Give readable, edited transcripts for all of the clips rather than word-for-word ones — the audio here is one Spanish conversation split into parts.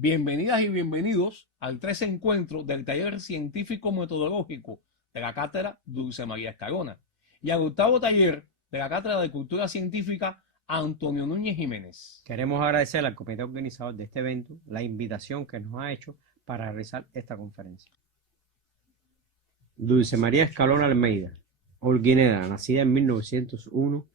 Bienvenidas y bienvenidos al 13 encuentro del taller científico metodológico de la cátedra Dulce María Escalona y al octavo taller de la cátedra de cultura científica Antonio Núñez Jiménez. Queremos agradecer al comité organizador de este evento la invitación que nos ha hecho para realizar esta conferencia. Dulce María Escalona Almeida, holguinera, nacida en 1901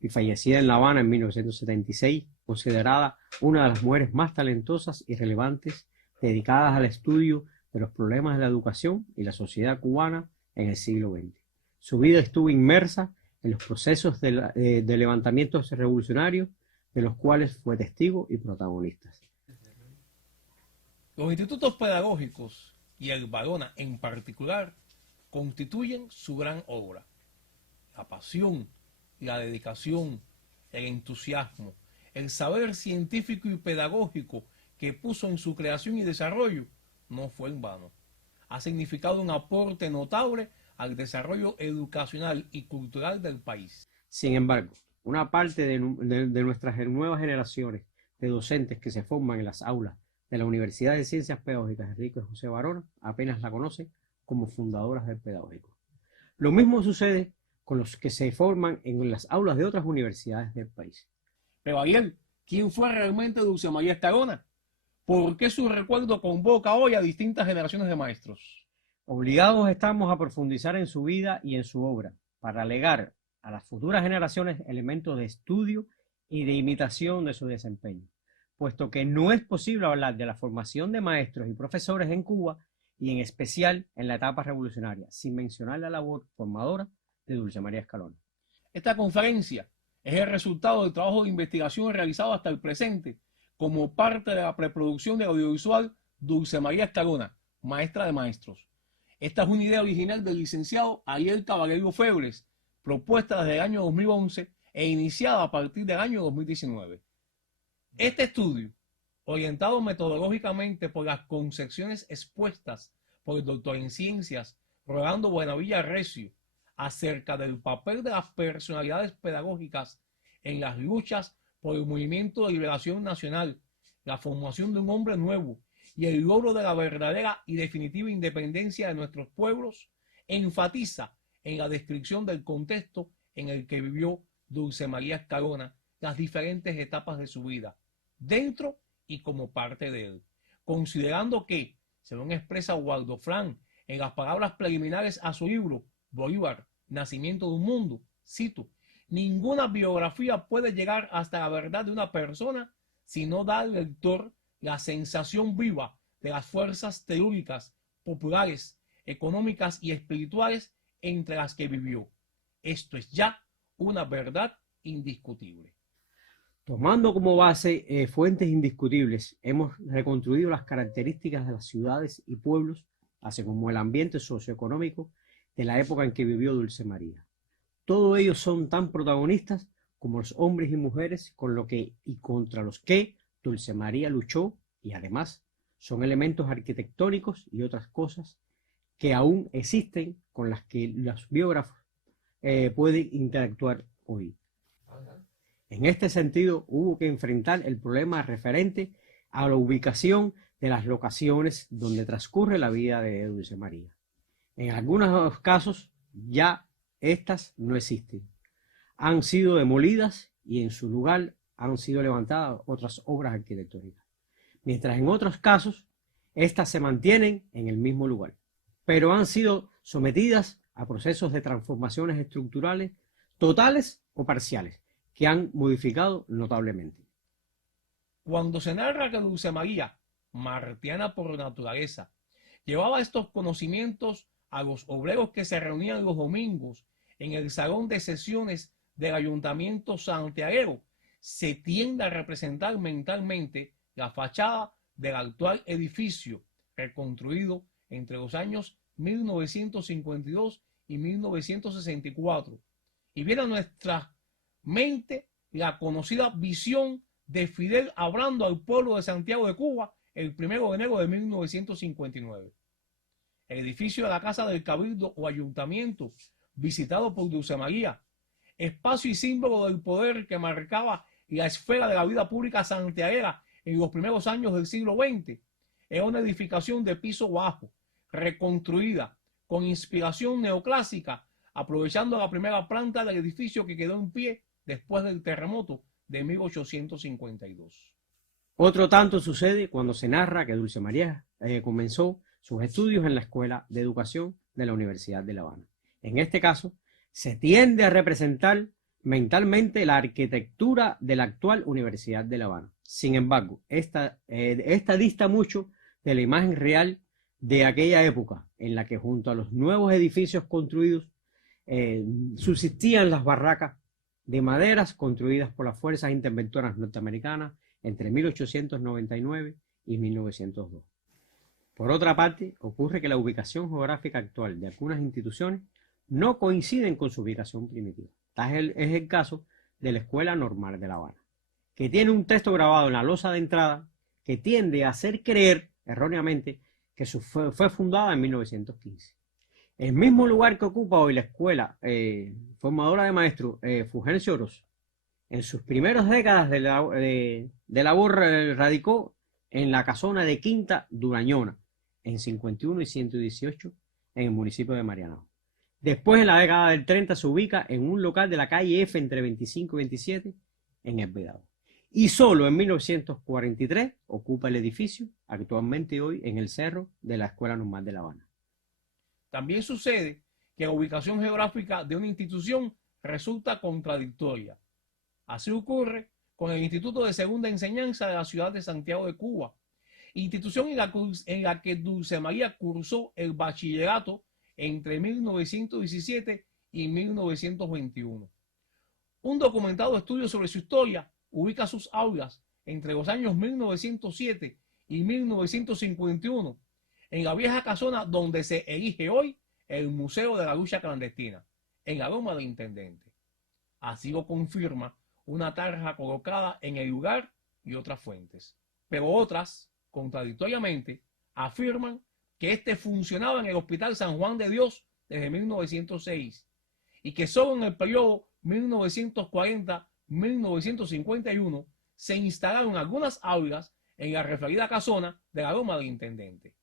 y fallecida en La Habana en 1976, considerada una de las mujeres más talentosas y relevantes dedicadas al estudio de los problemas de la educación y la sociedad cubana en el siglo XX. Su vida estuvo inmersa en los procesos de levantamientos revolucionarios, de los cuales fue testigo y protagonista. Los institutos pedagógicos y el Barona en particular constituyen su gran obra. La pasión, la dedicación, el entusiasmo, el saber científico y pedagógico que puso en su creación y desarrollo no fue en vano. Ha significado un aporte notable al desarrollo educacional y cultural del país. Sin embargo, una parte de nuestras nuevas generaciones de docentes que se forman en las aulas de la Universidad de Ciencias Pedagógicas Enrique José Barona apenas la conocen como fundadoras del pedagógico. Lo mismo sucede con los que se forman en las aulas de otras universidades del país. Pero Ariel, ¿quién fue realmente Dulce María Escalona? ¿Por qué su recuerdo convoca hoy a distintas generaciones de maestros? Obligados estamos a profundizar en su vida y en su obra, para legar a las futuras generaciones elementos de estudio y de imitación de su desempeño, puesto que no es posible hablar de la formación de maestros y profesores en Cuba, y en especial en la etapa revolucionaria, sin mencionar la labor formadora de Dulce María Escalona. Esta conferencia es el resultado del trabajo de investigación realizado hasta el presente como parte de la preproducción de audiovisual Dulce María Escalona, maestra de maestros. Esta es una idea original del licenciado Ariel Caballero Febres, propuesta desde el año 2011 e iniciada a partir del año 2019. Este estudio, orientado metodológicamente por las concepciones expuestas por el doctor en ciencias Rolando Buenavilla Recio acerca del papel de las personalidades pedagógicas en las luchas por el movimiento de liberación nacional, la formación de un hombre nuevo y el logro de la verdadera y definitiva independencia de nuestros pueblos, enfatiza en la descripción del contexto en el que vivió Dulce María Escalona las diferentes etapas de su vida, dentro y como parte de él, considerando que, según expresa Waldo Frank en las palabras preliminares a su libro Bolívar, Nacimiento de un Mundo, cito: ninguna biografía puede llegar hasta la verdad de una persona si no da al lector la sensación viva de las fuerzas telúricas, populares, económicas y espirituales entre las que vivió. Esto es ya una verdad indiscutible. Tomando como base fuentes indiscutibles, hemos reconstruido las características de las ciudades y pueblos, así como el ambiente socioeconómico de la época en que vivió Dulce María. Todos ellos son tan protagonistas como los hombres y mujeres con lo que y contra los que Dulce María luchó, y además son elementos arquitectónicos y otras cosas que aún existen con las que los biógrafos pueden interactuar hoy. En este sentido, hubo que enfrentar el problema referente a la ubicación de las locaciones donde transcurre la vida de Dulce María. En algunos casos ya estas no existen. Han sido demolidas y en su lugar han sido levantadas otras obras arquitectónicas. Mientras en otros casos, estas se mantienen en el mismo lugar, pero han sido sometidas a procesos de transformaciones estructurales totales o parciales, que han modificado notablemente. Cuando se narra que Dulce María, martiana por naturaleza, llevaba estos conocimientos a los obreros que se reunían los domingos en el salón de sesiones del Ayuntamiento santiaguero, se tiende a representar mentalmente la fachada del actual edificio, reconstruido entre los años 1952 y 1964, y viene a nuestra mente la conocida visión de Fidel hablando al pueblo de Santiago de Cuba el 1 de enero de 1959. El edificio de la Casa del Cabildo o Ayuntamiento, visitado por Dulce María, espacio y símbolo del poder que marcaba la esfera de la vida pública santiaguera en los primeros años del siglo XX. Era una edificación de piso bajo, reconstruida, con inspiración neoclásica, aprovechando la primera planta del edificio que quedó en pie después del terremoto de 1852. Otro tanto sucede cuando se narra que Dulce María comenzó sus estudios en la Escuela de Educación de la Universidad de La Habana. En este caso, se tiende a representar mentalmente la arquitectura de la actual Universidad de La Habana. Sin embargo, esta dista mucho de la imagen real de aquella época, en la que junto a los nuevos edificios construidos subsistían las barracas de maderas construidas por las fuerzas interventoras norteamericanas entre 1899 y 1902. Por otra parte, ocurre que la ubicación geográfica actual de algunas instituciones no coinciden con su ubicación primitiva. Tal es el caso de la Escuela Normal de La Habana, que tiene un texto grabado en la losa de entrada que tiende a hacer creer erróneamente que fue fundada en 1915. El mismo lugar que ocupa hoy la escuela formadora de maestros Fulgencio Orós, en sus primeras décadas de labor radicó en la casona de Quinta Durañona, en 51 y 118, en el municipio de Marianao. Después, en la década del 30, se ubica en un local de la calle F entre 25 y 27, en El Vedado. Y solo en 1943 ocupa el edificio, actualmente hoy en el cerro de la Escuela Normal de La Habana. También sucede que la ubicación geográfica de una institución resulta contradictoria. Así ocurre con el Instituto de Segunda Enseñanza de la ciudad de Santiago de Cuba, institución en la que Dulce María cursó el bachillerato entre 1917 y 1921. Un documentado estudio sobre su historia ubica sus aulas entre los años 1907 y 1951 en la vieja casona donde se erige hoy el Museo de la Lucha Clandestina, en la Loma del Intendente. Así lo confirma una tarja colocada en el lugar y otras fuentes. Pero otras, contradictoriamente, afirman que este funcionaba en el Hospital San Juan de Dios desde 1906 y que solo en el periodo 1940-1951 se instalaron algunas aulas en la referida casona de la Loma del Intendente.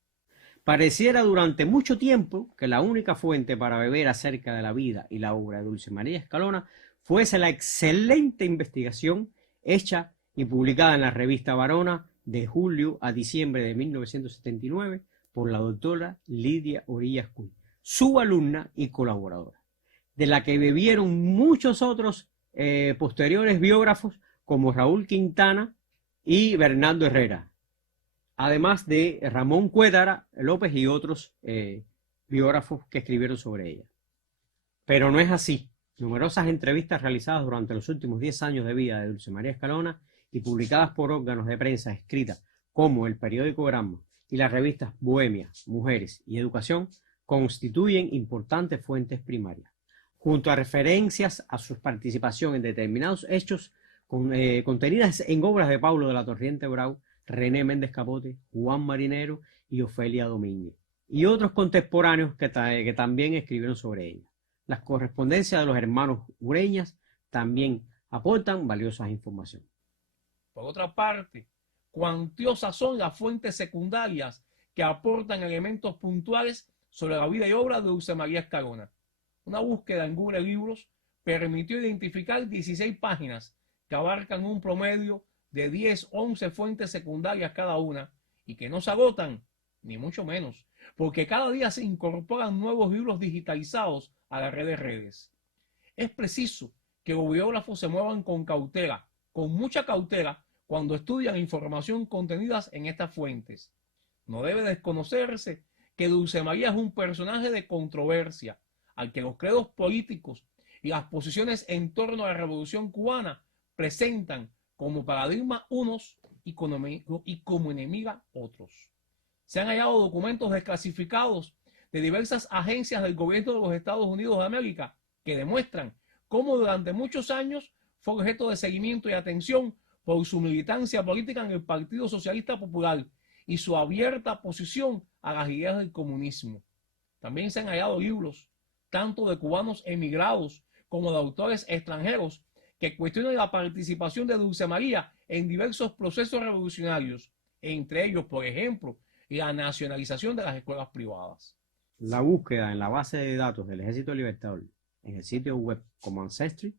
Pareciera durante mucho tiempo que la única fuente para beber acerca de la vida y la obra de Dulce María Escalona fuese la excelente investigación hecha y publicada en la revista Varona de julio a diciembre de 1979 por la doctora Lidia Orillas Cuy, su alumna y colaboradora, de la que bebieron muchos otros posteriores biógrafos como Raúl Quintana y Bernardo Herrera, además de Ramón Cuétara López y otros biógrafos que escribieron sobre ella. Pero no es así. Numerosas entrevistas realizadas durante los últimos 10 años de vida de Dulce María Escalona y publicadas por órganos de prensa escrita como el periódico Gramma y las revistas Bohemia, Mujeres y Educación constituyen importantes fuentes primarias, junto a referencias a su participación en determinados hechos contenidas en obras de Paulo de la Torriente Brau, René Méndez Capote, Juan Marinero y Ofelia Domínguez, y otros contemporáneos que también escribieron sobre ella. Las correspondencias de los hermanos Ureñas también aportan valiosas informaciones. Por otra parte, cuantiosas son las fuentes secundarias que aportan elementos puntuales sobre la vida y obra de Dulce María Escalona. Una búsqueda en Google Libros permitió identificar 16 páginas que abarcan un promedio de 10-11 fuentes secundarias cada una y que no se agotan, ni mucho menos, porque cada día se incorporan nuevos libros digitalizados a la red de redes. Es preciso que los biógrafos se muevan con cautela, con mucha cautela, cuando estudian información contenidas en estas fuentes. No debe desconocerse que Dulce María es un personaje de controversia, al que los credos políticos y las posiciones en torno a la Revolución Cubana presentan como paradigma unos y como enemiga otros. Se han hallado documentos desclasificados de diversas agencias del gobierno de los Estados Unidos de América que demuestran cómo durante muchos años fue objeto de seguimiento y atención por su militancia política en el Partido Socialista Popular y su abierta oposición a las ideas del comunismo. También se han hallado libros, tanto de cubanos emigrados como de autores extranjeros, que cuestionan la participación de Dulce María en diversos procesos revolucionarios, entre ellos, por ejemplo, la nacionalización de las escuelas privadas. La búsqueda en la base de datos del Ejército Libertador en el sitio web como Ancestry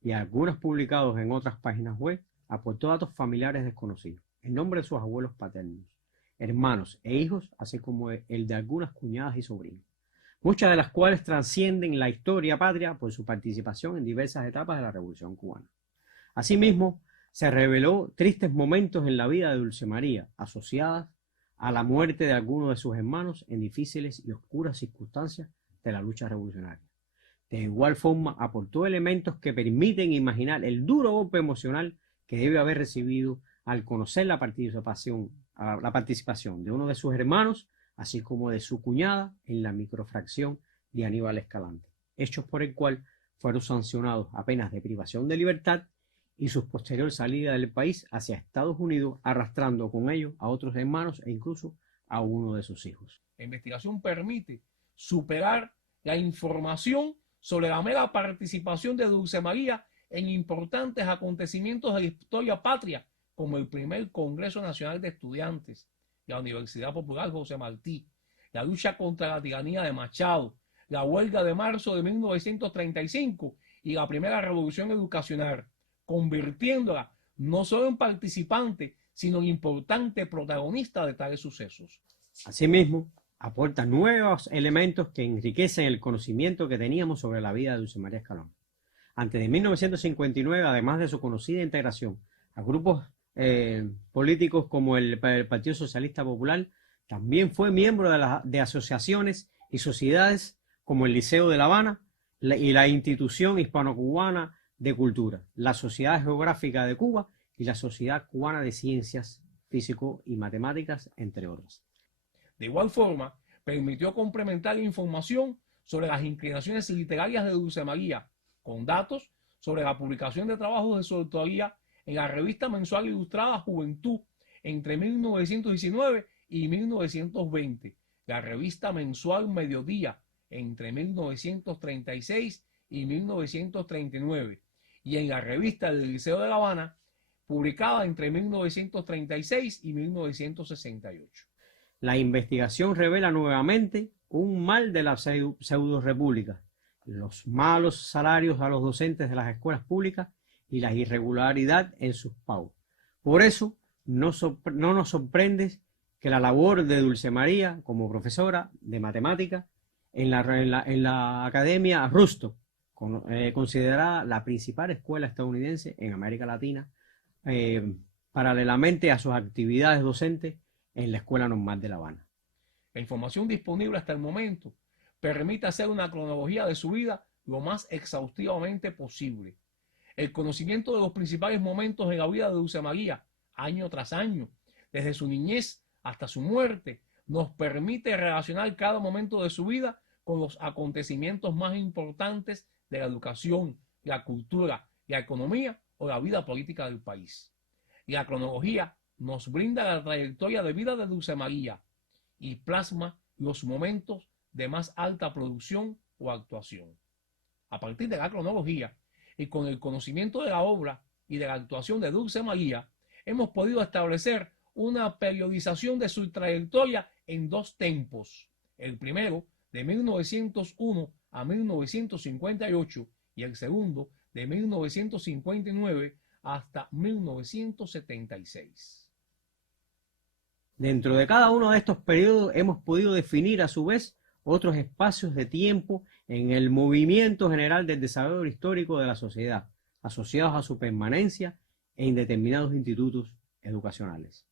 y algunos publicados en otras páginas web aportó datos familiares desconocidos, el nombre de sus abuelos paternos, hermanos e hijos, así como el de algunas cuñadas y sobrinos, muchas de las cuales trascienden la historia patria por su participación en diversas etapas de la Revolución Cubana. Asimismo, se reveló tristes momentos en la vida de Dulce María, asociadas a la muerte de algunos de sus hermanos en difíciles y oscuras circunstancias de la lucha revolucionaria. De igual forma, aportó elementos que permiten imaginar el duro golpe emocional que debe haber recibido al conocer la participación de uno de sus hermanos, así como de su cuñada en la microfracción de Aníbal Escalante, hechos por el cual fueron sancionados a penas de privación de libertad y su posterior salida del país hacia Estados Unidos, arrastrando con ello a otros hermanos e incluso a uno de sus hijos. La investigación permite superar la información sobre la mera participación de Dulce María en importantes acontecimientos de la historia patria, como el primer Congreso Nacional de Estudiantes, la Universidad Popular José Martí, la lucha contra la tiranía de Machado, la huelga de marzo de 1935 y la primera revolución educacional, convirtiéndola no solo en participante, sino en importante protagonista de tales sucesos. Asimismo, aporta nuevos elementos que enriquecen el conocimiento que teníamos sobre la vida de Dulce María Escalona. Antes de 1959, además de su conocida integración a grupos políticos como el Partido Socialista Popular, también fue miembro de asociaciones y sociedades como el Liceo de La Habana y la Institución Hispano-Cubana de Cultura, la Sociedad Geográfica de Cuba y la Sociedad Cubana de Ciencias Físico y Matemáticas, entre otras. De igual forma, permitió complementar la información sobre las inclinaciones literarias de Dulce María, con datos sobre la publicación de trabajos de su autoría en la revista mensual ilustrada Juventud entre 1919 y 1920, la revista mensual Mediodía entre 1936 y 1939, y en la revista del Liceo de La Habana, publicada entre 1936 y 1968. La investigación revela nuevamente un mal de la pseudo-república, los malos salarios a los docentes de las escuelas públicas y la irregularidad en sus pagos. Por eso, no nos sorprende que la labor de Dulce María como profesora de matemáticas en la Academia Rusto, considerada la principal escuela estadounidense en América Latina, paralelamente a sus actividades docentes en la Escuela Normal de La Habana. La información disponible hasta el momento permite hacer una cronología de su vida lo más exhaustivamente posible. El conocimiento de los principales momentos en la vida de Dulce María, año tras año, desde su niñez hasta su muerte, nos permite relacionar cada momento de su vida con los acontecimientos más importantes de la educación, la cultura, la economía o la vida política del país. La cronología nos brinda la trayectoria de vida de Dulce María y plasma los momentos de más alta producción o actuación. A partir de la cronología y con el conocimiento de la obra y de la actuación de Dulce María, hemos podido establecer una periodización de su trayectoria en dos tempos. El primero, de 1901 a 1958, y el segundo, de 1959 hasta 1976. Dentro de cada uno de estos periodos hemos podido definir a su vez otros espacios de tiempo en el movimiento general del desarrollo histórico de la sociedad, asociados a su permanencia en determinados institutos educacionales.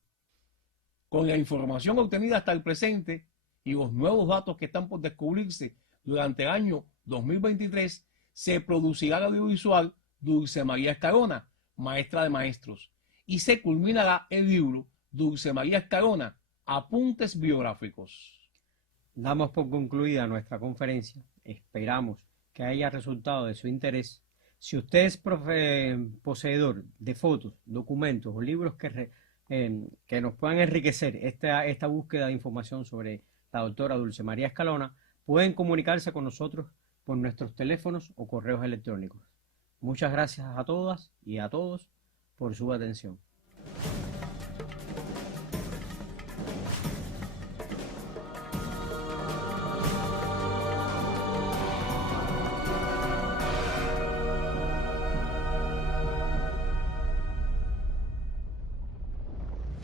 Con la información obtenida hasta el presente y los nuevos datos que están por descubrirse durante el año 2023, se producirá el audiovisual Dulce María Escalona, maestra de maestros, y se culminará el libro Dulce María Escalona, apuntes biográficos. Damos por concluida nuestra conferencia. Esperamos que haya resultado de su interés. Si usted es poseedor de fotos, documentos o libros que nos puedan enriquecer esta búsqueda de información sobre la doctora Dulce María Escalona, pueden comunicarse con nosotros por nuestros teléfonos o correos electrónicos. Muchas gracias a todas y a todos por su atención.